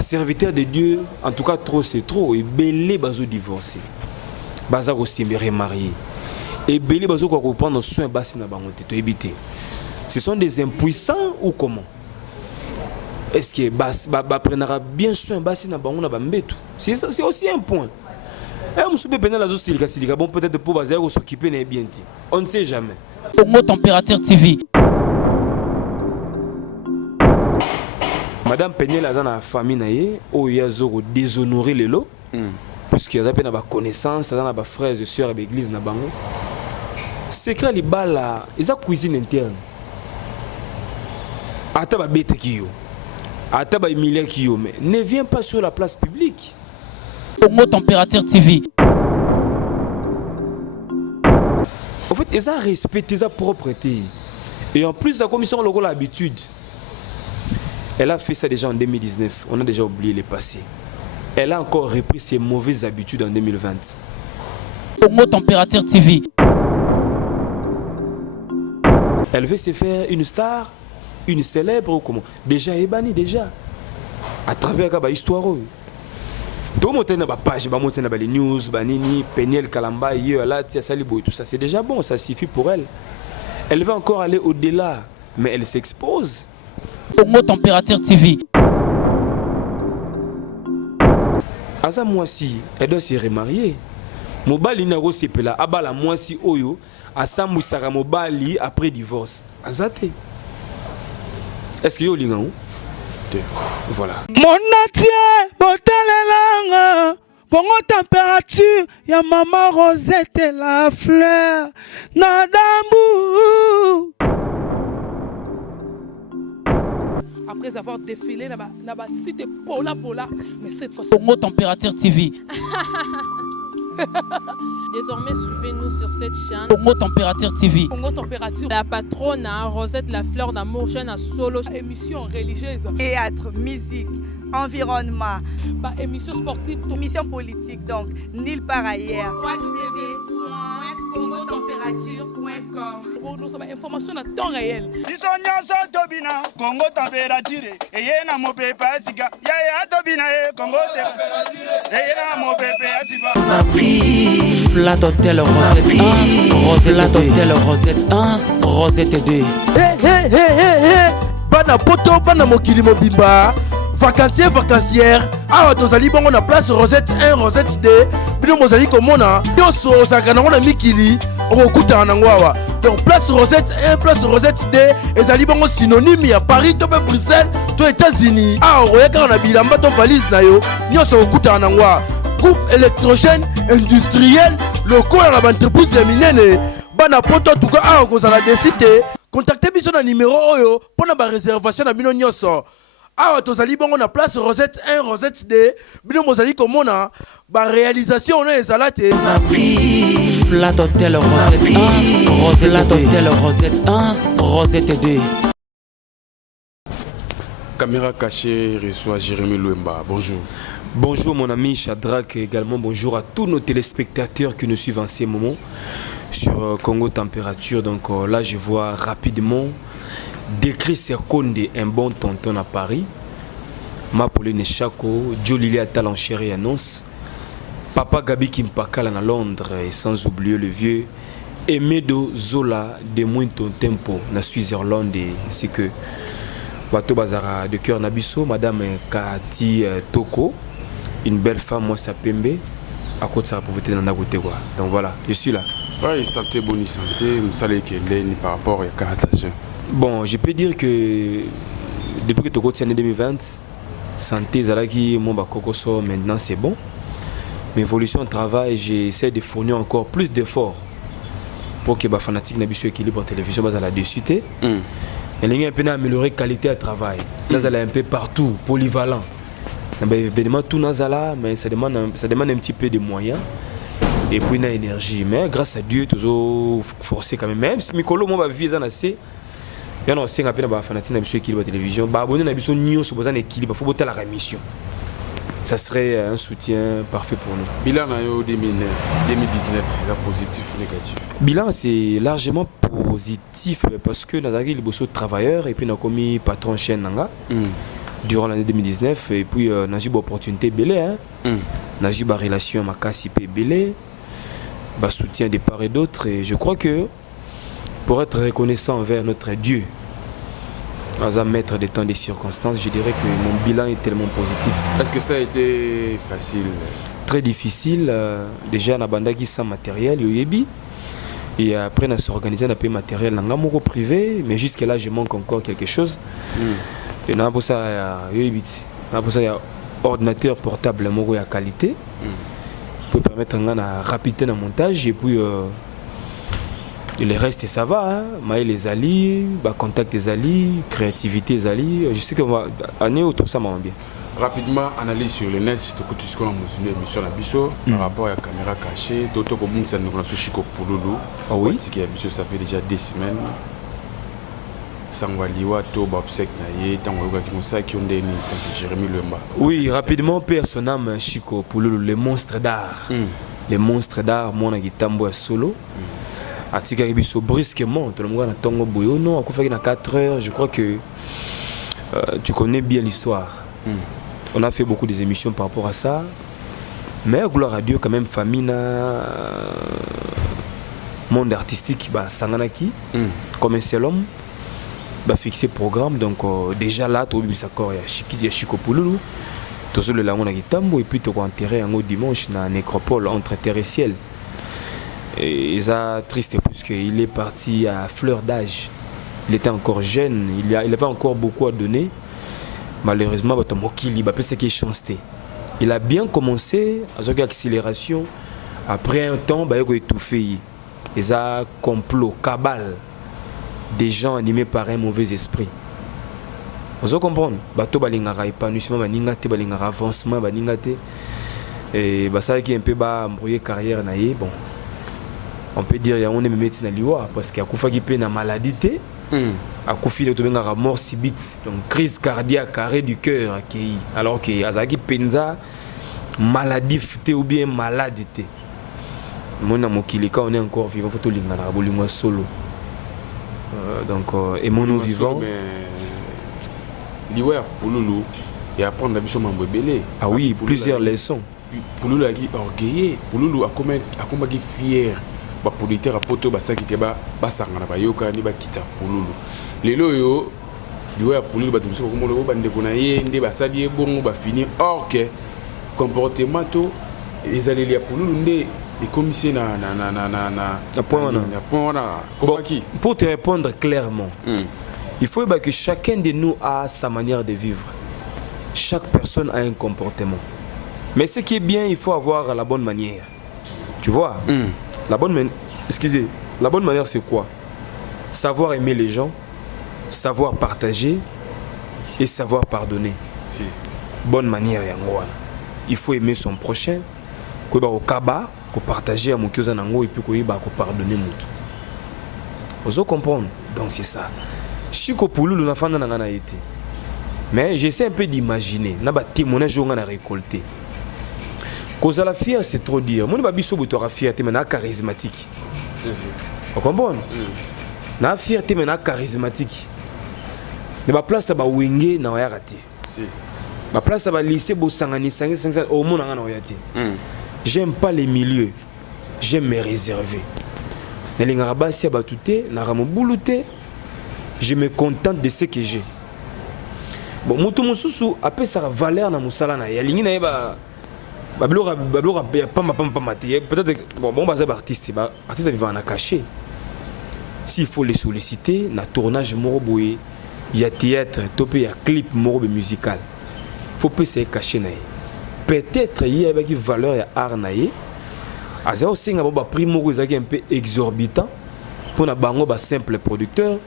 serviteur de Dieu, en tout cas trop c'est trop, et belé bazo divorcé. Baza aussi remarié. Et belé bazo quoi prendre soin basi na bango te éviter. Ce sont des impuissants ou comment? Est-ce que prendra bien soin basi na bango na bambetu? C'est aussi un point. Bon, peut-être pour baser s'occuper n'est bien. On ne sait jamais. Congo Température TV. Madame Péniel a dans la famille, où il y a déshonoré les lots, puisqu'il y a des connaissances, il y a des frères et sœurs de l'église. C'est que les balles, ils ont cuisine interne. Ataba bête qui yo, ataba milliers qui yo, mais ne viens pas sur la place publique. Congo Température TV. En fait, ils ont respecté sa propreté. Et en plus, la commission a l'habitude. Elle a fait ça déjà en 2019. On a déjà oublié le passé. Elle a encore repris ses mauvaises habitudes en 2020. Congo Température TV. Elle veut se faire une star, une célèbre ou comment? Déjà ébani déjà. À travers la histoire. Tout le monde a une page, les news, Banini, Péniel, Kalamba, tout ça. C'est déjà bon, ça suffit pour elle. Elle va encore aller au-delà, mais elle s'expose. Congo Température TV. Asa Mwasi, elle doit se remarier. Mobali n'a pas pela, abala Mwasi Oyo, Asa Moussara Mobali après divorce. Azate. Est-ce que yo lingaou? Voilà. Mon atier, botalelanga. Congo Température, ya maman Rosette et la fleur. Nadambu. Après avoir défilé dans la cité Pola, mais cette fois-ci. Congo Température TV. Désormais, suivez-nous sur cette chaîne. Congo Température TV. Congo Température. La patronne, Rosette, la fleur d'amour, chaîne à solo. Émission religieuse. Théâtre, musique, environnement. Émission sportive. Émission politique, donc, nulle part ailleurs. www.congotempérature.com. Pour nous avons information à temps réel. Congo Température. Et y a mon pépé Asiga. Ya Tobina Congo Température. Et y a mon pépé Asiga. Flat Hotel Rosette 1, Flat Hotel Rosette 1, Rosette 2. Bana poto, bana mokili mobimba. Vacancier, vacancière. Awa tozali bongo na place Rosette 1, Rosette 2. Bino mozali komona. Yoso sakana ngona mikili. Okuta na ngwawa. Donc place Rosette 1, place Rosette 2. Ezali bongo synonyme ya Paris to Bruxelles to États-Unis. Awa oyaka na bilamba to valise na yo. Nyoso okuta na ngwa. Groupe électrogène industriel local à l'entreprise minene. Bana poto en tout cas awa kozala desité. Contactez biso na numéro oyo pour na ba réservation na bino nyoso. Awa tozali bongo na place Rosette 1, Rosette 2. Bino mozali komona ba réalisation on ezalate. Flat Hotel Rosette 1, Flat Hotel Rosette 1, Rosette 2. Caméra cachée reçoit Jérémy Louemba. Bonjour. Bonjour mon ami Shadrach et également bonjour à tous nos téléspectateurs qui nous suivent en ces moments sur Congo Température. Donc là je vois rapidement Décrit Serkonde, un bon tonton à Paris. Mapolene Chako, Jolilia Talent chéri annonce. Papa Gabi Kimpakala à Londres et sans oublier le vieux Emedo Zola de Mwinton Tempo na Suisse-Irlande ainsi que Bato Bazara de cœur Nabiso, Madame Kati Toko, une belle femme, moi Sapembe, à côté de sa pauvreté dans Nagote. Donc voilà, je suis là. Oui, santé, bonne santé, nous savons que l'année par rapport à Karatage. Bon, je peux dire que depuis que Toko tient en 2020, santé, Zalaki, mon Bakokoso, maintenant c'est bon. Mais évolution de travail, j'essaie de fournir encore plus d'efforts pour que les fanatiques Nabiso équilibre en télévision, à la dessus. Il y a un peu d'améliorer la qualité de travail. Nous allons un peu partout, polyvalent. Évidemment, tout Nazala, mais ça demande un petit peu de moyens et puis une énergie. Mais grâce à Dieu, toujours forcé quand même. Même si Mikolo, moi, vie est assez. Il y a aussi un peu de fanatique de équilibre de télévision. Abonner à Nabiso Nyo sur besoin d'équilibre. Il faut botter la rémission. Ça serait un soutien parfait pour nous. Bilan 2019, positif ou négatif? Bilan, c'est largement positif parce que nous avons beaucoup de travailleurs et puis nous avons commis patron chaîne. durant l'année 2019 et puis n'a eu opportunité belé hein. N'a eu ba relation ma cassipé belé, ba soutien de part et d'autre et je crois que pour être reconnaissant envers notre Dieu, à mettre des temps des circonstances, je dirais que mon bilan est tellement positif. Est-ce que ça a été facile? Très difficile. Déjà, na banda qui sans matériel, yoyebi. Et après, on a s'organisé un peu matériel dans mon privé, mais jusqu'à là, je manque encore quelque chose. Et pour ça, il y a ordinateur portable de qualité pour permettre de rapidité dans le montage. Et puis, le reste, ça va. Hein? Maï les alliés, contact des alliés, créativité des alliés. Je sais que tout ça m'a bien. Rapidement, analyse sur le net, c'est ce qu'on a mentionné mission la biso par rapport à la caméra cachée. D'autres comme ça nous connaissons Chico Pouloulou. Ah oui. Ce qui a biso, ça fait déjà 2 semaines. Sangwaliwa to babsek na ye tango yoka kimosa ki ondeni tanki Jérémy Lemba. Oui, rapidement père son âme Chico Pouloulou, le monstre d'art. Les monstres d'art mon agitambo solo. Atika biso brusquement, tout le monde a tango boyo non, a fait na 4 heures, je crois que tu connais bien l'histoire. On a fait beaucoup des émissions par rapport à ça. Mais gloire à Dieu quand même Famina monde artistique bah sanganaki comme un seul homme bah fixé programme donc déjà là tout bisa corps ya Chico Pouloulou tout seul là on a gitambo et puis tu enterré un dimanche na nécropole entre terre et ciel. Et ça triste parce qu'il est parti à fleur d'âge. Il était encore jeune, il avait encore beaucoup à donner. Malheureusement, il a bien commencé à une accélération. Après un temps, il a étouffé. Il y a un complot, cabale, des gens animés par un mauvais esprit. Vous comprenez? Il y a un épanouissement, il y a un avancement. Et ça qui est un peu embrouillé carrière. Bon, on peut dire qu'il y a un médecin parce qu'il y a une maladie. A Koufi de la mort subite, donc crise cardiaque, arrêt du cœur, alors que Azaki Penza maladie ou bien maladité. Mon amour quand on est encore vivant, faut tout l'ingana solo. Donc et mon vivant. Liwa Pouloulou et apprendre la vision mambo belé. Ah oui, plusieurs leçons. Pouloulou a dit orgueillé, Pouloulou a comment fier. Ba producteur apoto ba saki ke ba sangana ba yoka ni ba kita Pouloulou lelo yo liwa Pouloulou ba tumso ko molo ba ndeko na ye nde ba sali bongo ba fini or que comportement to les allés ya Pouloulou nde les commissaires na point bon, pour te répondre clairement il faut que chacun de nous a sa manière de vivre. Chaque personne a un comportement, mais ce qui est bien, il faut avoir la bonne manière, tu vois. La bonne manière, c'est quoi? Savoir aimer les gens, savoir partager et savoir pardonner. Si. Bonne manière, il faut aimer son prochain, partager à mon et puis pardonner. Vous comprenez? Donc c'est ça. Chico Pouloulou n'a pas été. Mais j'essaie un peu d'imaginer. N'a pas témoignage on a récolté. Cause à la fière, c'est trop dire. Mon babiso botora fierté maintenant charismatique. Vous comprenez? Na fierté maintenant charismatique. Ne ba place ba wenge na ya raté. Ba place ba lycée bo sangani 500 au monde na yati. J'aime pas les milieux. J'aime me réserver. Na linga rabasi ba touté na ramobuluté. Je me contente de ce que j'ai. Bon, mutu mususu après ça valeur na musala na ya lingi na ba peut-être bon artiste vivant en caché. S'il faut les solliciter, na tournage moroboé, il y a théâtre, topé, il y a clip morobe musical. Faut pas se cacher naïe. Peut-être il y a une valeur ya art naïe. Aza aussi un prix un peu exorbitant pour na bango ba simple producteur.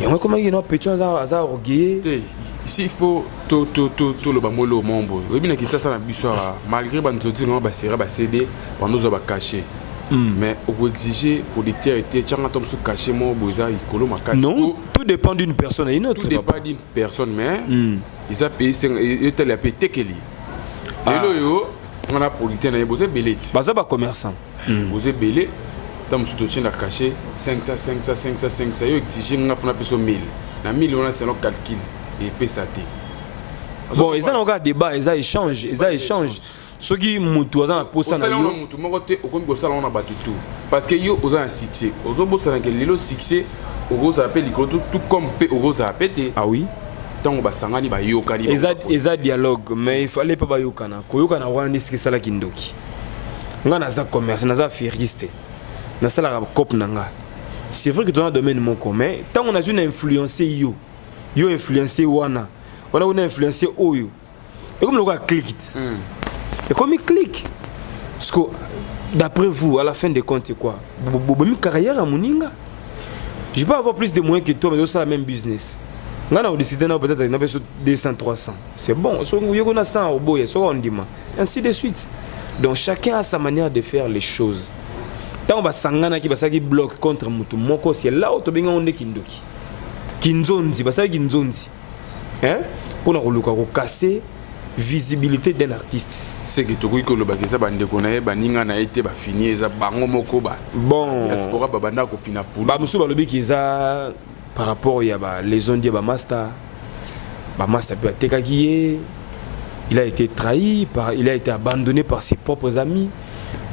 Et on comment il y a un petit hasard orgueillé. S'il faut tout le bamolo au monde, ça na bissoir malgré banzoti non ba sera ba CD on nous a caché. Mais on exige pour des terres et tiens tom se cacher mon boza ikolo makasi. Non, tout dépend d'une personne à une autre. Tout dépend d'une personne mais ils a payé il te l'a payé tekeli. Lelo yo on a producteur na boza belé. Baza ba commerçant. Boza belé. Tam se tient à cacher 500 yo exige nga fona peso 1000. Na 1000 on a selon calcul et PSAT. Bon, ils ont un débat, ils ont échange, ceux qui mutu aza na posa na yo mutu moko te okomi kosala wana bato tout parce que yo oza un succès ozobosana ke lelo succès okozala mpe likolo tout comme mpe okozala mpe te. Ah oui, ntango basangani bayokani eza dialogue, mais il fallait pas bayokana koyokana wana nde siki esalaki ndoki. Nga naza commerce, naza affairiste, nasalaka cop na nga. C'est vrai que dans un domaine moko, mais tant on a une influencé yo influencé wana on a influencé oyo et comme le gars clique et comme il clique parce que d'après vous à la fin des comptes c'est quoi une carrière à Moninga, je peux avoir plus de moyens que toi mais c'est la même business. On a décidé peut-être 200 300 c'est bon, so on a 100 au boy, so on dit ainsi de suite. Donc chacun a sa manière de faire les choses. Tant que sangana qui bloque contre mutu moko, c'est là où tu benga onde kindoki kinzonzi basaki kinzonzi hein pour na casser visibilité d'un artiste. C'est que tokoki kolobaki eza bandeko na ye baninga na ye te bafini eza bango moko ba bon diaspora babanda kofina pour ba musu balobi ki eza par rapport ya ba les ondiers ba master peut atekaki ye, il a été trahi il a été abandonné par ses propres amis.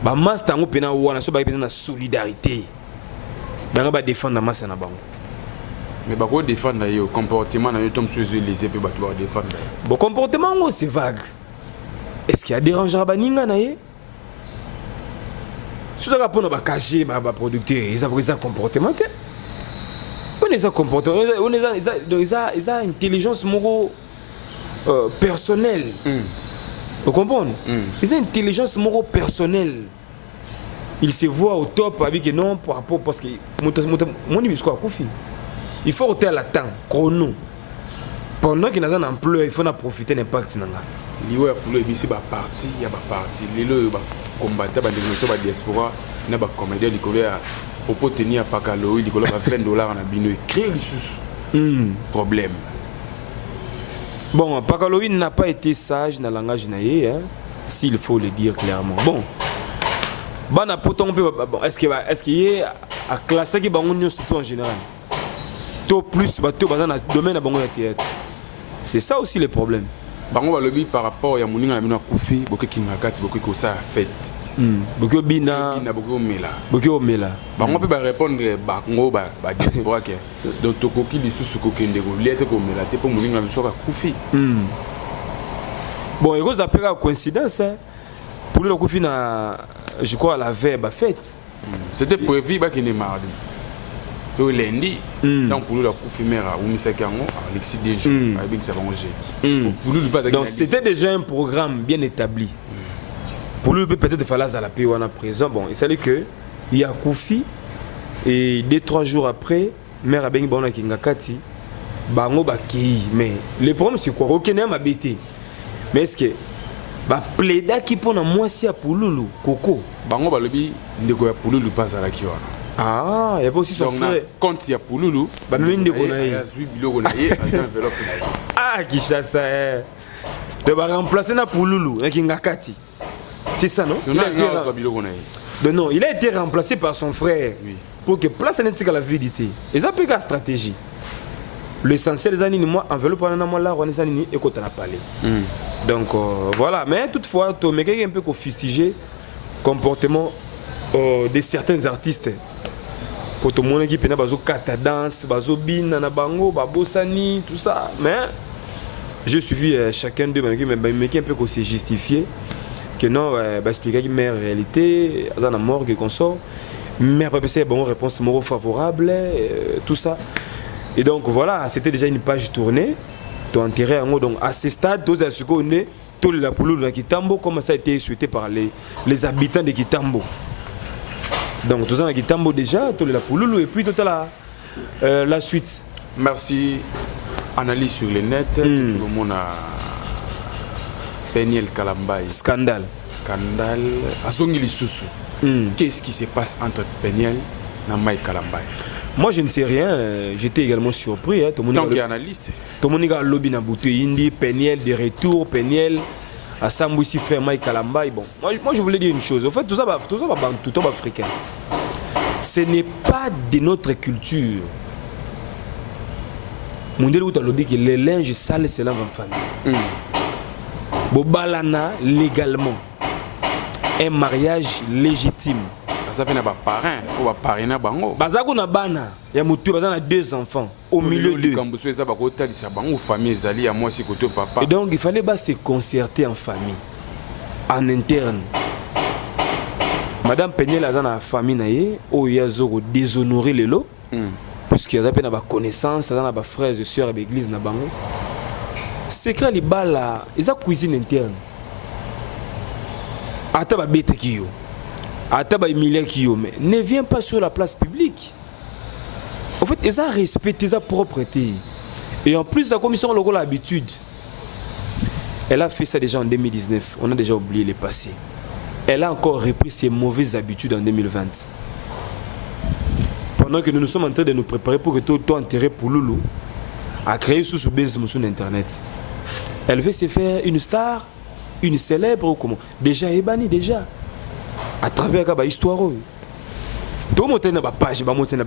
Ba master ngo pena wana so ba pena na solidarité banga ba défendre master na bango. Mais bako défendre yo comportement na yo tom sozo les épées ba to défendre. Bon comportement c'est vague. Est-ce qu'il y a dérangera ba ninga na ye? Sous la pour na ba cacher ba producteur, ils ont comportement. On est un comportement, on est a intelligence morale personnelle. Vous comprenez? Ils ont intelligence morale personnelle. Il se voit au top avec non par rapport parce que mon niveau quoi Koufi. Il faut ôter la temps chrono. Pendant qu'il y a un emploi, il faut en profiter de l'impact nanga. Liwo ya pulo ebisi ba parti ya ba parti lelo ba combattre ba dénoncer ba diaspora na ba comédien likolo ya pour tenir pas calorie likolo ba $20 na bino créer lisusu problème. Bon, Pakaloï n'a pas été sage dans le langage naïe, hein, s'il faut le dire clairement. Bon, est-ce qu'il y a à classer qui bangonne surtout en général? Tout plus, bateau dans le domaine de bangon théâtre. C'est ça aussi le problème. Bango ba lobby par rapport à moninga na bino kufi boke kinakati boke ko sa fête. Boke bina boke omela. Bango pe ba répondre bango ba diaspora ke donc tokoki lisusu ko kende ko liete ko mela te pour moninga na biso ka kufi. Bon, il y a une coïncidence hein. Pour le kufi na je crois la veille ba fête. C'était prévu ba kene mardi. So lundi donc pour la kufi mera ou misakango Alexis déjà avec ça manger. Donc c'était déjà un programme bien établi. Pour lui peut-être falloir à la paix ou en présent. Bon, il savait que il y a Koufi et 2-3 jours après, mère a bien bon qui ngakati, bango bakei. Mais le problème c'est quoi? Aucun n'a m'habité. Mais est-ce que ba plaida qui pour na moi si à Pouloulou Coco. Bango balobi ndeko ya Pouloulou pas à la kiwa. Ah, il y avait aussi son frère. Quand il y a Pouloulou, bah même ndeko na ye. Ah, qui chasse ça. De va remplacer na Pouloulou na Kingakati. C'est ça, non? Non, il a été remplacé par son frère pour que place à la vérité. Et ça peut être la stratégie. L'essentiel des années, moi, enveloppe pendant moi là, on est années et qu'on a parlé. Donc voilà, mais toutefois, tu me un peu fustigé comportement de certains artistes. Pour tout le monde qui peut bazo kata danse, bazo bin, na bango, babosani, tout ça. Mais j'ai suivi chacun d'eux, mais qui un peu s'est justifié. Que non, expliquer que ma réalité, dans la mort qui consort, mais pas c'est bon réponse morale favorable, tout ça. Et donc voilà, c'était déjà une page tournée. Tu enterré en haut, donc à ce stade, tous les secondes, tout le Pouloulou dans Kitambo, comme ça a été souhaité par les habitants de Kitambo. Donc tout ça dans Kitambo déjà, tout le Pouloulou et puis tout la suite. Merci. Analyse sur le net, tout le monde a. Peniel Kalambay. Scandale. Azongi Lisusu. Qu'est-ce qui se passe entre Peniel et Maï Kalambay? Moi je ne sais rien, j'étais également surpris. Hein. Tant qu'il y a un analyste. Tout le monde a lobby na bouté indi, Peniel de retour, Peniel à Samboussi frère Maï Kalambay. Bon, moi je voulais dire une chose. En fait tout ça tout africain. Ce n'est pas de notre culture. Mondele où tu as lobby que les linges sales c'est là en famille. Bobalana légalement. Un mariage légitime. Ça fait un parrain ou un parrain bango. Bazako na bana, ya mutu bazana 2 enfants au milieu d'eux. Et donc il fallait se concerter en famille, en interne. Madame Penel a dans la famille naie, où il y a zéro déshonoré les lots, puisqu'il y a des connaissances, dans les frères et sœurs de l'église na bango. C'est que les balles, ils ont cuisine interne. Ataba bête qui yo. Ataba Emilia Kiyome, ne viens pas sur la place publique. En fait, ils ont respecté sa propreté. Et en plus, la commission a l'habitude. Elle a fait ça déjà en 2019. On a déjà oublié le passé. Elle a encore repris ses mauvaises habitudes en 2020. Pendant que nous sommes en train de nous préparer pour que tout intérêt pour Loulou à créer sous base sur Internet. Elle veut se faire une star, une célèbre ou comment. Déjà, elle est bannie déjà. À travers la histoire. Tout le monde a une page,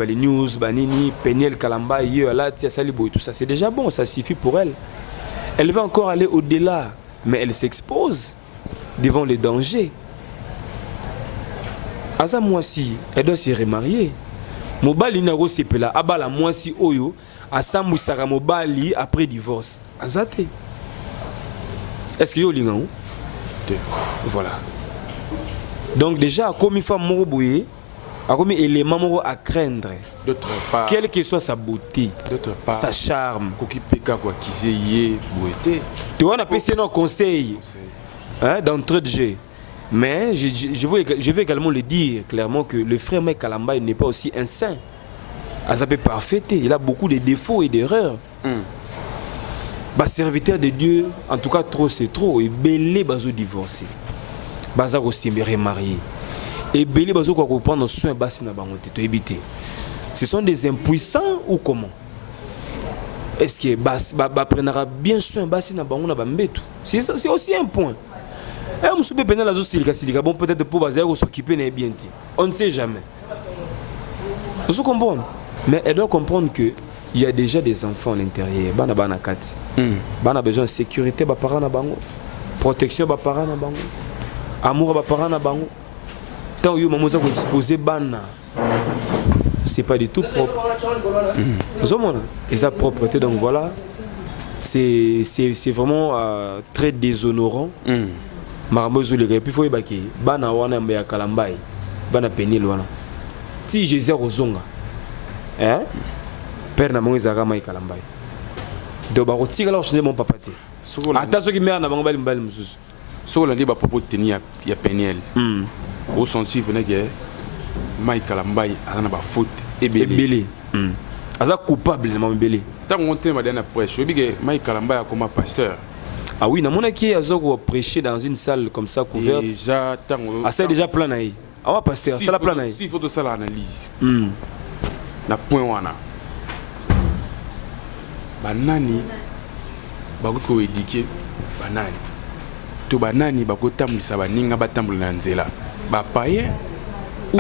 les news, Banini, Peniel, Kalamba, tout ça. C'est déjà bon, ça suffit pour elle. Elle va encore aller au-delà, mais elle s'expose devant les dangers. Asa Mwasi, elle doit se remarier. Mobali Naro Sepela, Abala Mwasi Oyo, Asa Moussara Mobali après divorce. Azate. Est-ce qu'il y a un voilà. Donc déjà, comme il faut mourir, comme élément à craindre. D'autre part, quelle que soit sa beauté, sa charme. Tu vois, on a passé nos conseils d'entrée de jeu. Mais je veux également le dire clairement que le frère Mike Kalamba n'est pas aussi un saint. Azapé parfait, il a beaucoup de défauts et d'erreurs. Serviteur de Dieu, en tout cas trop c'est trop. Et belé bazo divorcé. Bazar aussi remarié. Et belé bazo quoi prendre soin basi na bango te éviter. Ce sont des impuissants ou comment? Est-ce que prendra bien soin basi na bango na bambetu? C'est aussi un point. Bon, peut-être pour s'occuper bien. On ne sait jamais. Vous comprenez? Mais elle doit comprendre qu'il y a déjà des enfants à l'intérieur. On a besoin de sécurité, protection, amour, tant que vous avez disposé, c'est pas du tout propre. Et sa propreté, donc voilà, c'est vraiment très déshonorant. Marmozo le puis faut yebaki bana wana mbeya kalambai bana penil wana ti Jésus ozonga père na mongo ezaka mai kalambai do ba kotika la changer mon papa te ata soki mère na bango bali mbali mususu so la liba popo tenir ya penel au senti pena que mai kalambai ana ba faute ebele aza coupable na mbele tant on te madana prêche obi que mai kalambai comme pasteur. Ah oui, on a qui a prêché dans une salle comme ça couverte. Déjà, c'est déjà plein d'ailleurs. Ah ouais, pasteur, c'est la plein d'ailleurs. S'il faut de ça l'analyse. Na point wana. Banani, bako éduquer banani. To banani bako tambisa baninga batambula nzela. Ba païen ou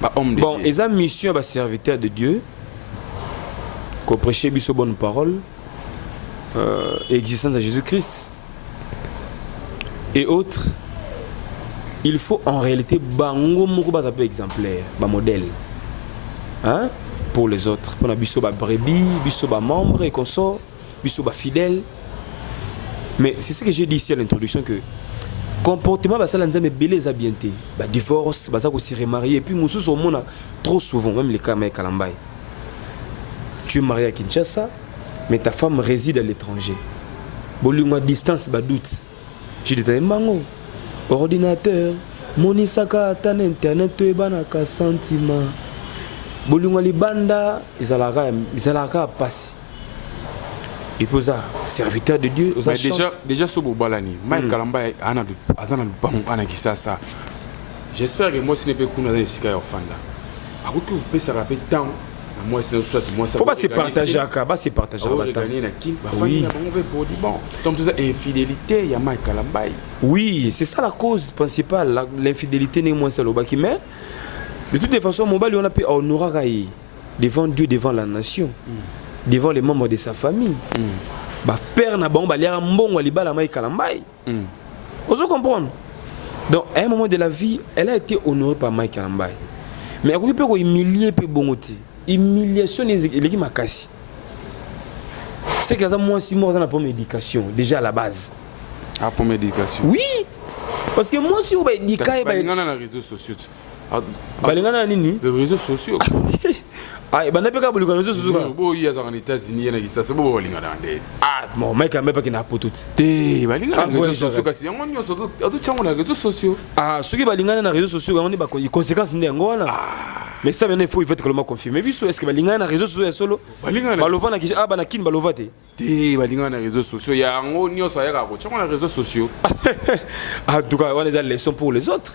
ba homme de Dieu. Bon, ils ont mission ba serviteur de Dieu. Ko prêcher biso bonne parole. Existence de Jésus-Christ et autres, il faut en réalité bango moko ba peu exemplaire, ba modèle, pour les autres. On a biso ba brebis, biso ba membre et consort, biso ba fidèle. Mais c'est ce que j'ai dit ici à l'introduction que comportement ba sala nzambe belé za bienté, ba divorce, ba za ko se remarier et puis mususu mona trop souvent même les cas mais Kalambai. Tu es marié à Kinshasa, mais ta femme réside à l'étranger. Bolungo à distance, ba doute. Je dis mango, ordinateur, monisaka tan internet to ebanaka sentiment. Bolungo libanda, izalaka passe. Et pour ça, serviteur de Dieu, mais déjà ce bobalani, Mike Kalamba ana le bango ana kisasa. J'espère que moi ce n'est pas qu'on a des sika ofanda. A que vous pouvez se rappeler tant. Moi c'est soit moi ça. Faut pas se partager à ba se partager oui. Comme tout ça infidélité, il y a Mike Kalamba. Oui, c'est ça la cause principale, l'infidélité n'est moins celle au baki mais de toute façon mon bali on a pu honorer devant Dieu, devant la nation. devant les membres de sa famille. Père na bango baliara mbongo libala mai kalambai. Vous comprenez? Donc à un moment de la vie, elle a été honorée par Mike Kalambai. Mais elle peut humilier peu bongoti. Humiliation les qui m'a cassé. C'est que ça moi 6 mois dans la première éducation déjà à la base. Ah pour éducation. Oui. Parce que moi si on va éduquer dans les réseaux sociaux. Balingana nini? Les réseaux sociaux. Ah, et ben n'a pas qu'à bouger les réseaux sociaux. Bon, il y a en États-Unis, il y a qui ça, c'est bon, balingana. Ah, bon, mec, a même pas qu'il n'a pas tout. Té, balingana les réseaux sociaux, parce qu'on y a surtout, tout tient les réseaux sociaux. Ah, ceux qui balingana les réseaux sociaux, on est pas les conséquences n'est ngwana. Mais ça maintenant il faut effectivement confirmer. Mais est-ce que balingana les réseaux sociaux solo? Balingana. Balova na ki ah bana kin balova te. Té, balingana les réseaux sociaux, il y a on y a ça y a quoi? Tient les réseaux sociaux. En tout cas, on est dans les leçons pour les autres.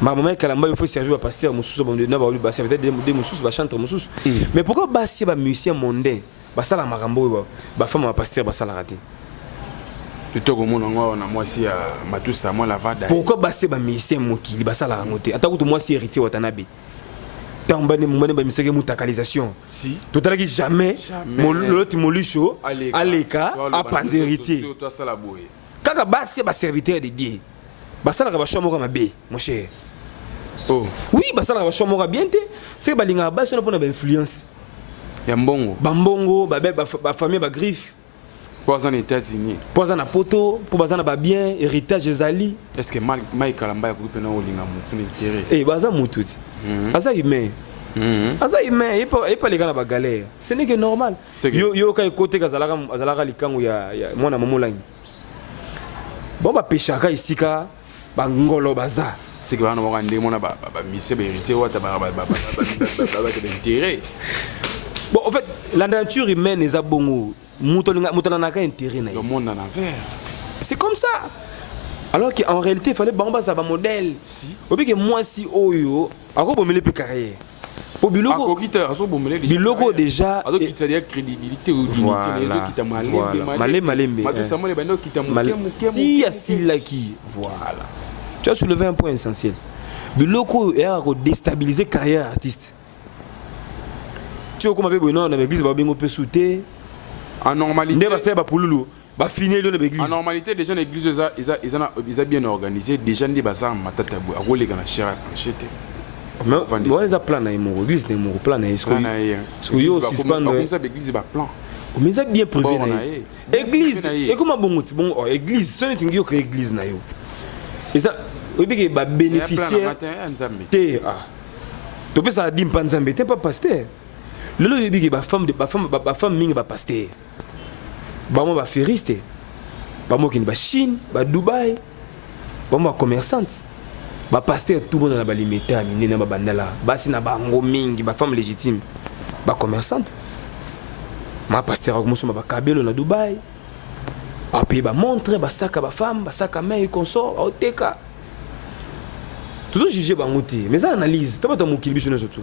Ma maman Kalamba il faut servir à pasteur mususu ba na ba lui ba servir des mususu ba chanteur mususu. Mais pourquoi basi ba musicien mondain ba sala makambo ba femme ba pasteur ba sala raté. Le to ko mona ngwa na moi si matusa moi la vada. Pourquoi basi ba musicien mokili ba sala ngote ata ko moi si héritier watanabe. Tamba ne mona ba miseke mutakalisation. Si total ki jamais l'autre molucho aleka a panze héritier. Kaka basi ba serviteur de Dieu. Ba sala ba chomo ma be mon cher. Oh. Oui, bah ça va changer bien té. C'est que balinga ba sona pona ba influence. Ya mbongo. Ba mbongo, ba famille ba griffe. Pour aux États-Unis. Pour na poto, pour bazana ba bien, héritage ezali. Est-ce que Mike Kalamba ya kupe na olinga mutuni terre. Eh baza mututi. Asa humain. Asa humain, et pas les gars na ba galère. Ce n'est que normal. Yo ka côté kazalaka likangu ya mwana momolangi. Bon ba pechaka isika ba ngolo baza. C'est que on va demander ba mise ba héritier ou ta ba intérêt. Bon en fait la nature humaine est bongo mutona naka intérêt na. Le monde en envers. C'est comme ça. Alors qu'en réalité il fallait bamba ça ba modèle. Si. Obi que moi si oyo ako bomele pe carrière. Po biloko biloko déjà ado kita dia crédibilité ou dignité les autres kita malembe. Matu samole bando kita muke. Si asilaki voilà. Tu as soulevé un point essentiel. Biloko est à déstabiliser carrière artiste. Tu vois comment on a l'église va bien sauter. En normalité, va finir l'église. En normalité, déjà l'église ils a bien organisé. Déjà des bazar matata à rouler dans la chair acheter. Mais on les a plan na imo église na imo plan na est-ce que yo suspendre comme ça l'église va plan. Mais ça bien prévu na église et comment bon église ce n'est que église na yo. Et ça oui que ba bénéficiaire té ah to peut ça dit pas nzambe t'es pas pasteur le lo yebi que ba femme mingi ba pasteur ba mo ba feriste ba mo kin ba Chine ba Dubaï ba mo commerçante ba pasteur tout monde na ba limité a mine na ba bandala ba sina ba ngo mingi ba femme légitime ba commerçante ma pasteur ko mo ba kabelo na Dubaï ba payer ba montre ba sac ba femme ba sac à main et consort au teka. Tout juger bangoté mais ça analyse t'as pas ton mokili biso surtout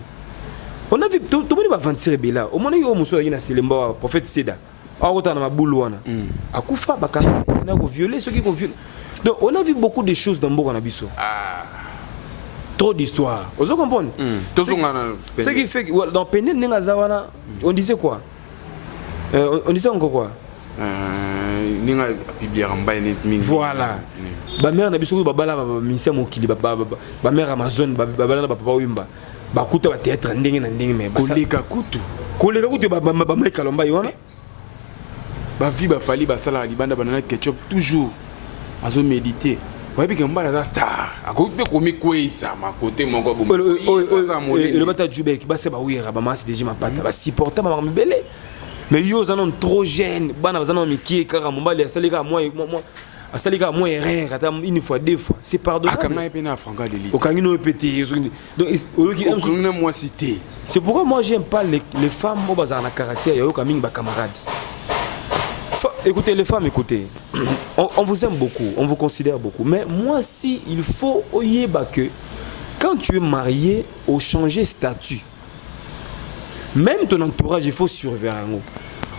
on a vu tout le monde va vendre bela au moment où muso yina selemba prophète Seda a autant na mabulu wana akufa baka na ko violer ceux qui ko violer donc on a vu beaucoup de choses dans Mboka na biso trop d'histoires vous comprenez ce qui fait dans Pénel ninga zawana on disait quoi on disait encore quoi ninga biblière mbaye voilà ba mère na biso ba bala ba ministère mokili ba mère Amazon ba bala na ba papa wimba ba kuta ba théâtre ndenge na ndenge mais ba koleka kutu ba Mike Kalamba yona ba vie ba fali ba sala libanda banana ketchup toujours azo méditer ouais puis mbala za star akope komi kwesa ma côté moko bo le bata jubek ba se ba wira ba mas déjà ma pata ba supporter ba mbele mais yo zanon trop jeune bana zanon miki kaka mombali asalika moi asalika moi erreur ata une fois deux fois c'est pardonnable akama epena franga de lit okangi no pété donc moi cité c'est pourquoi moi j'aime pas les femmes mo bazana na caractère yo kamingi ba camarades. Écoutez les femmes, écoutez, on vous aime beaucoup, on vous considère beaucoup, mais moi si il faut oyeba que quand tu es marié, au changer statut, même ton entourage il faut surveiller.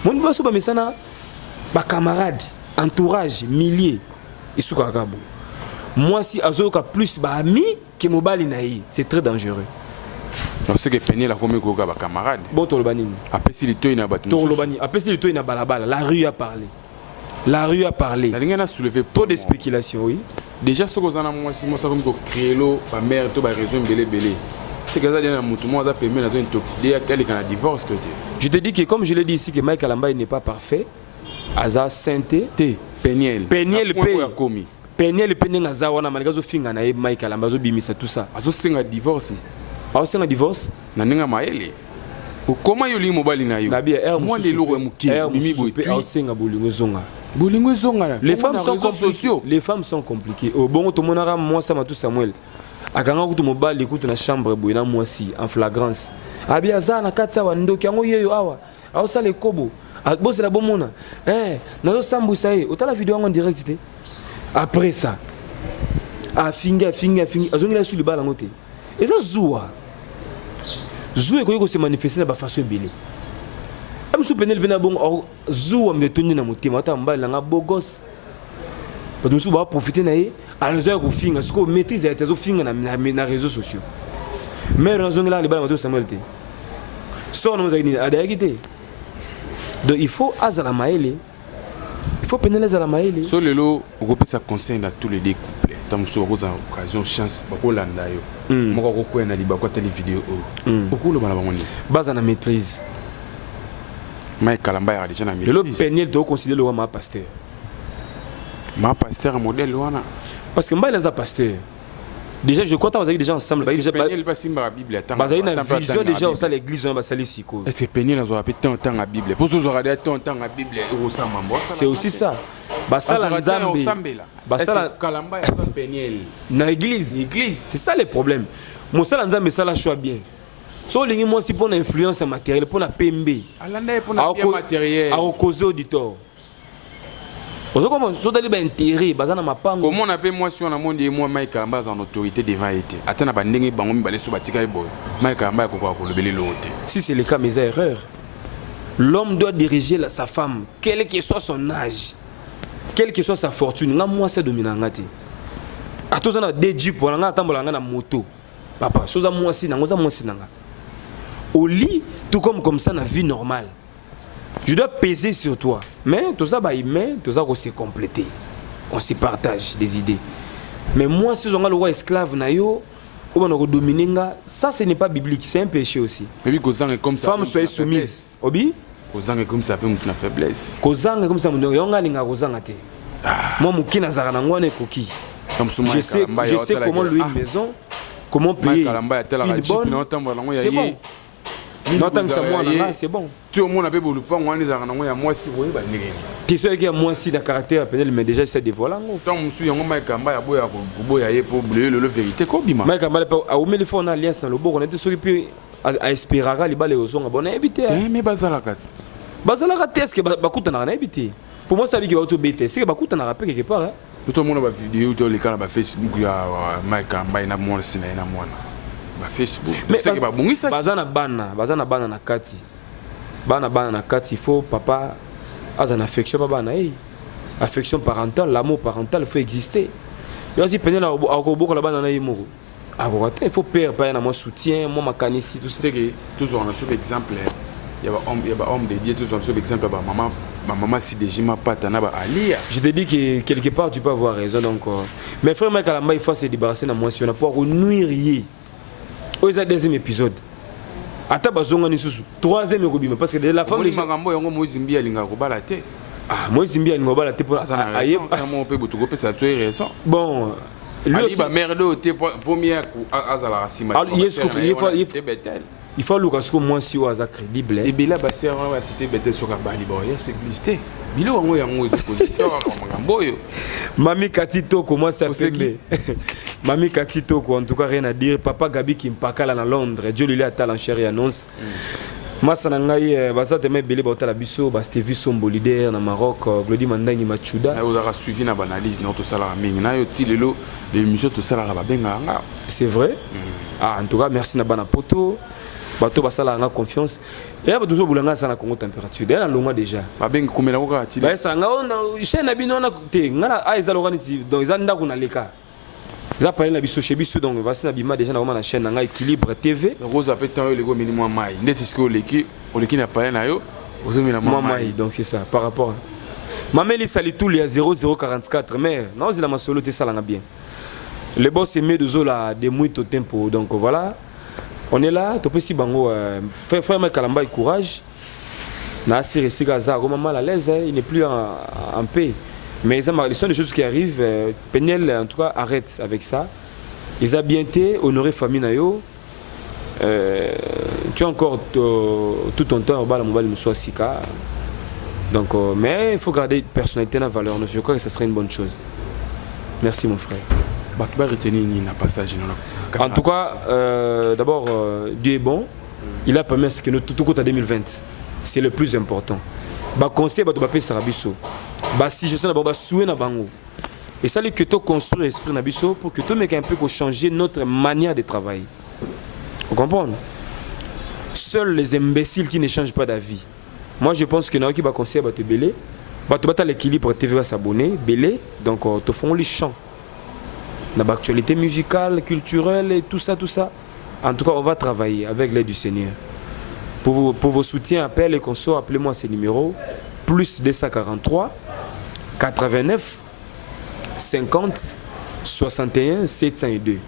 Mon baso ba mesana ba camarade, entourage, milliers, isukakabo. Moi si azoka plus ba ami que mobali naï, c'est très dangereux. donc c'est que Peniel a commis quoi ba camarade bon tolobani après si le toy na batu tolobani après si le toy na balabala la rue a parlé la ligne a soulevé trop de spéculation oui déjà ce que zana moi si moi ça comme ko créer lo ba mère to ba raison belé c'est que ça dit na mutu moi ça permet na intoxiquer à quel kana divorce toi je te dis que comme je l'ai dit ici que Mike Kalamba n'est pas parfait aza sainté Peniel Peniel penenga za wana manigazo finga na Mike Kalamba zo bimisa tout ça azo senga divorce divorce na ninga maele comment yoli mobali na yo moi les lourds mimi boy senga bolingo zonga les femmes sont compliquées au bon to monara moi ça tout Samuel akanga kutu mobali kutu na chambre boy na moi si en flagrance abia za na katsa wa ndoki yango yeyo awa au sale kobo bosse la bomona nazo sambusa ye otala vidéo en direct té après ça finga azongela sur le bal ngote et ça zoua ko se manifester na façon belé am sou Peniel bena bon zoua me tonni na motema ata mbala nga bogos parce que sou ba profiter na ye alors ko finga ce ko maîtrise ya tezo finga na réseaux sociaux mais azongela le bal ngote Samuel té so na mozaki ni adayaki. Donc il faut azala maele. Il faut Peniel azala maele. So lelo on peut ça conseil à tous les deux couples. Tant que vous avez occasion chance bako landa yo. Moko ko kwena liba kwa tele vidéo. Okulo bana bangoni. Base na maîtrise. Mike Kalamba ya déjà na maîtrise. Lelo Peniel doit considérer le ma pasteur. Ma pasteur modèle wana. Parce que Mbaye est pasteur. Déjà je crois que vous déjà ensemble déjà Peniel pas simba la Bible attends. Vous avez une vision déjà au sein de l'église on va salir siko. Est-ce que Peniel a aura tant la Bible? Pour vous aura tant la Bible au sein mambo. C'est aussi ça. Basala Nzambe. Basala Kalamba ya Peniel. Na l'église. C'est ça le problème. Mon sala Nzambe ça la choix bien. So lingi moi si pour influence matérielle pour na PMB. Alanda pour na matériel. A causer auditeur. Comment on appelle moi si on a monde moi Mike Kalamba en autorité devant été. Attends ba ndenge bango mi balé so batika boy. Mike Kalamba ko ko lebele lote. Si c'est le cas mes erreurs. L'homme doit diriger sa femme, quel que soit son âge, quelle que soit sa fortune. Nga moi c'est dominant ngati. Atoza na deji pour nga tambola nga na moto. Papa, soza moi si nangoza moi si nanga. Au lit tout comme ça na vie normale. Je dois peser sur toi. Mais tout ça, tout ça, on s'est complété. On se partage des idées. Mais moi, si on a le roi esclave, on a dominé, ça, ce n'est pas biblique. C'est un péché aussi. Femme, soyez soumise. Obi? Kozang comme ça, peut une faiblesse. Kozang comme ça, on a linga kozang te. Moi, mon zara nangwane koki. Je sais comment louer une maison, comment payer une bonne. C'est bon. Non, tant que ça, moi, c'est bon. Tout le monde a besoin de pas moi les arnaques à moi si vous voyez qui soit qui a moi si d'un caractère Peniel mais déjà c'est des volants tant monsieur yango Mike Kalamba ya boya ye pour bleu le vérité ko bima Mike Kalamba a au milieu fond alliance dans le beau on était sur puis à espérera les balles aux on a évité mais bazala est-ce que bakuta na évité pour moi ça veut dire que va autobéter c'est que bakuta na rappel quelque part tout le monde va vidéo tout les cas ba Facebook ya Mike Kalamba na moi sina na moi ba Facebook c'est que ba bungisa bazana bana na kati bana na kati il faut papa a une affection papa na affection parentale l'amour parental faut exister yo si Peniel a beaucoup la bana na yimo il faut père pa na moi soutien moi makanisi tout c'est que toujours on a sur exemple il y a homme de Dieu toujours sur exemple ma maman si déjà ma pata na ba alia je te dis que quelque part tu peux avoir raison donc mais frère Mike Kalamba il faut se débarrasser na moi si on a pas nuire au deuxième épisode ata bazonga ni susu troisième ekobima parce que de la femme déjà makambo yango Moizimbi alinga ko bala te Moizimbi alinga bala te pour ayeba mon pe butuko pe ça tu as raison bon lui aussi ba mère de te vaut mieux azala rasima il faut luka ce que moi si oza crédible et bila ba sœur va citer bête sur kabali bon il faut exister bilo wango yango expositeur makambo yo Mami Katito comment ça s'appelle Mami Katito en tout cas rien à dire papa Gabi qui mpaka là dans Londres Dieu lui a talent chéri annonce masa nangai basate me belé ba otala biso ba Stevie Sombo leader na Maroc Glody Mandangi Machuda vous avez suivi na analyse notre salaire mingi na yo tilelo l'émission to salaire ba benga c'est vrai en tout cas merci na bana poto bato basala nga confiance et ba toujours bulanga sana Congo température dès la longa déjà ba benga komela ko ka ti ba sanga on chaîne na bino na te ngana aiza lokani donc izanda kuna leka Ça parle na biso chez biso donc voici na bima déjà na chaîne na Équilibre TV. Rose appelle tant le go minimum mai. Ndeti ce que oleki na parler na yo. Ozomina mai. Donc c'est ça par rapport. Mameli Salitou il y a 0044 mais non c'est la masolo te salanga bien. Le boss est mieux de zola de muito tempo donc voilà. On est là, tu peux si bango frère Kalamba et courage. Na siri sigaza comme mal à l'aise, il n'est plus en paix. Mais ce sont des choses qui arrivent. Peniel, en tout cas, arrête avec ça. Ils ont bien été honoré famille nayo. Tu as encore tout ton temps au bas la mobile nous soit sika. Donc, mais il faut garder personnalité dans la valeur. Je crois que ce serait une bonne chose. Merci mon frère. En tout cas, d'abord, Dieu est bon. Il a permis que nous tout côté 2020. C'est le plus important. Conseil de Bapé Sarabiso. Si je suis dans le souhait na bango. Et ça c'est que tu construis l'esprit na biso pour que tu mettes un peu pour changer notre manière de travailler. Vous comprenez? Seuls les imbéciles qui ne changent pas d'avis. Moi je pense que nous qui va conseiller ba te belé, ba tu bata l'Équilibre TV va s'abonner, belé, donc te font les chants. Dans l'actualité musicale, culturelle et tout ça. En tout cas, on va travailler avec l'aide du Seigneur. Pour vos soutiens, appel et consorts, appelez-moi ces numéros. Plus 243 89 50 61 702.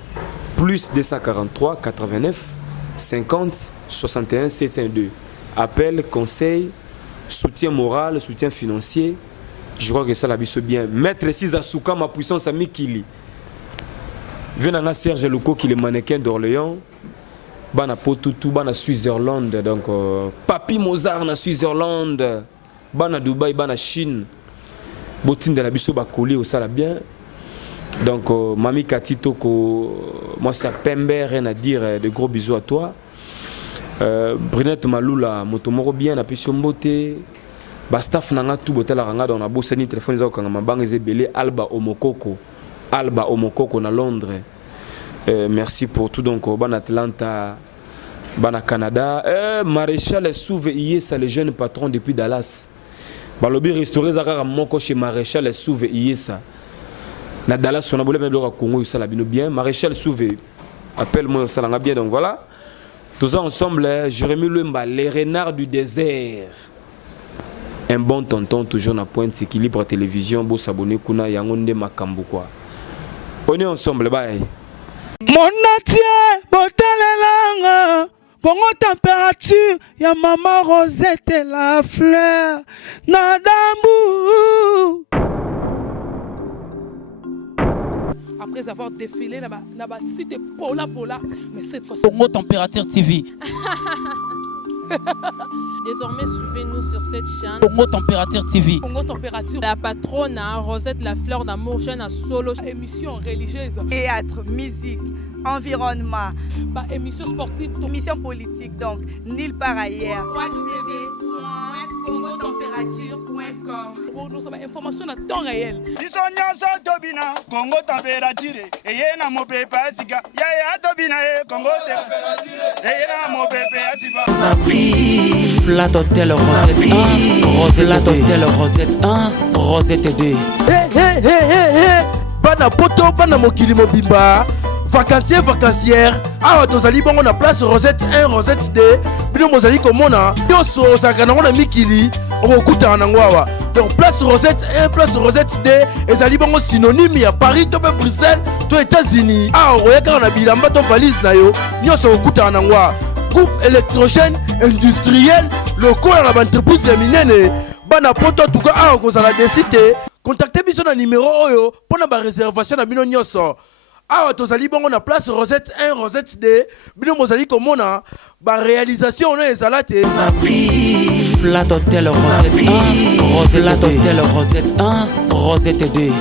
Plus 243 89 50 61 702. Appel, conseil, soutien moral, soutien financier. Je crois que ça l'a vu bien. Maître Sizasuka, ma puissance à Mikili. Venanga Serge Louko qui est le mannequin d'Orléans. Bana Potutu, bana Switzerland. Donc, Papi Mozart na Switzerland. Bana Dubaï, bana Chine. Botine de la biso bakoli au sala bien. Donc, Mami Katito, moi c'est Pember, rien à dire. De gros bisous à toi. Brunette Maloula, Motomoro bien, la pission beauté. Bastaf nanga tout botel la ranga dans la bosse ni téléphone za kanga mabanga zebele Alba Omokoko na Londres. Merci pour tout donc ban Atlanta, ban Canada. Maréchal Souve Iyesa le jeune patron depuis Dallas. Balobi restauré zaka moko chez Maréchal Souve Iyesa. Na Dallas on a bolé même le Congo ça la bino bien. Maréchal Souve appelle-moi ça langa bien donc voilà. Tous ensemble Jérémy Lemba les renards du désert. Un bon tonton toujours na pointe Équilibre télévision beau s'abonner kuna yangonde makambo quoi. On est ensemble bye. Mon natie botalelanga Congo température ya maman Rosette la fleur Nadambu. Après avoir défilé na site Pola mais cette fois Congo Température TV. Désormais, suivez-nous sur cette chaîne. Congo Température TV. Congo Température. La patronne Rosette la fleur d'amour chaîne à solo. Émission religieuse. Théâtre, musique, environnement. Émission sportive. Émission politique donc, nulle part ailleurs. www.congotempérature.com. Nous avons information à temps réel. Bisonyaso tobina Congo température et na mopepe asika ya tobina Congo température et na mopepe asika. Flat Hotel Rosette 1, Rosette 1, Rosette 2. Bana poto bana mokili mobimba. Vacancière awa tozali bongo na place Rosette 1 Rosette 2 bino mozali komona nyonso osaka nango na mikili okokutana nango awa donc place Rosette 1 place Rosette 2 ezali bongo synonyme ya Paris to pe Bruxelles to États-Unis awa okoyaka na bilamba to valise na yo nyonso okokutana nango awa groupe électrogène industriel lokola na baentreprise ya minene bana poto tuka awa kozala desite contacte biso na numéro oyo mpona baréservation na bino nyonso. Awa tozali bongo na place Rosette 1 Rosette 2 bino mozali komona ba réalisation na ezalate Flat Hotel Rosette 1 Rosette 2.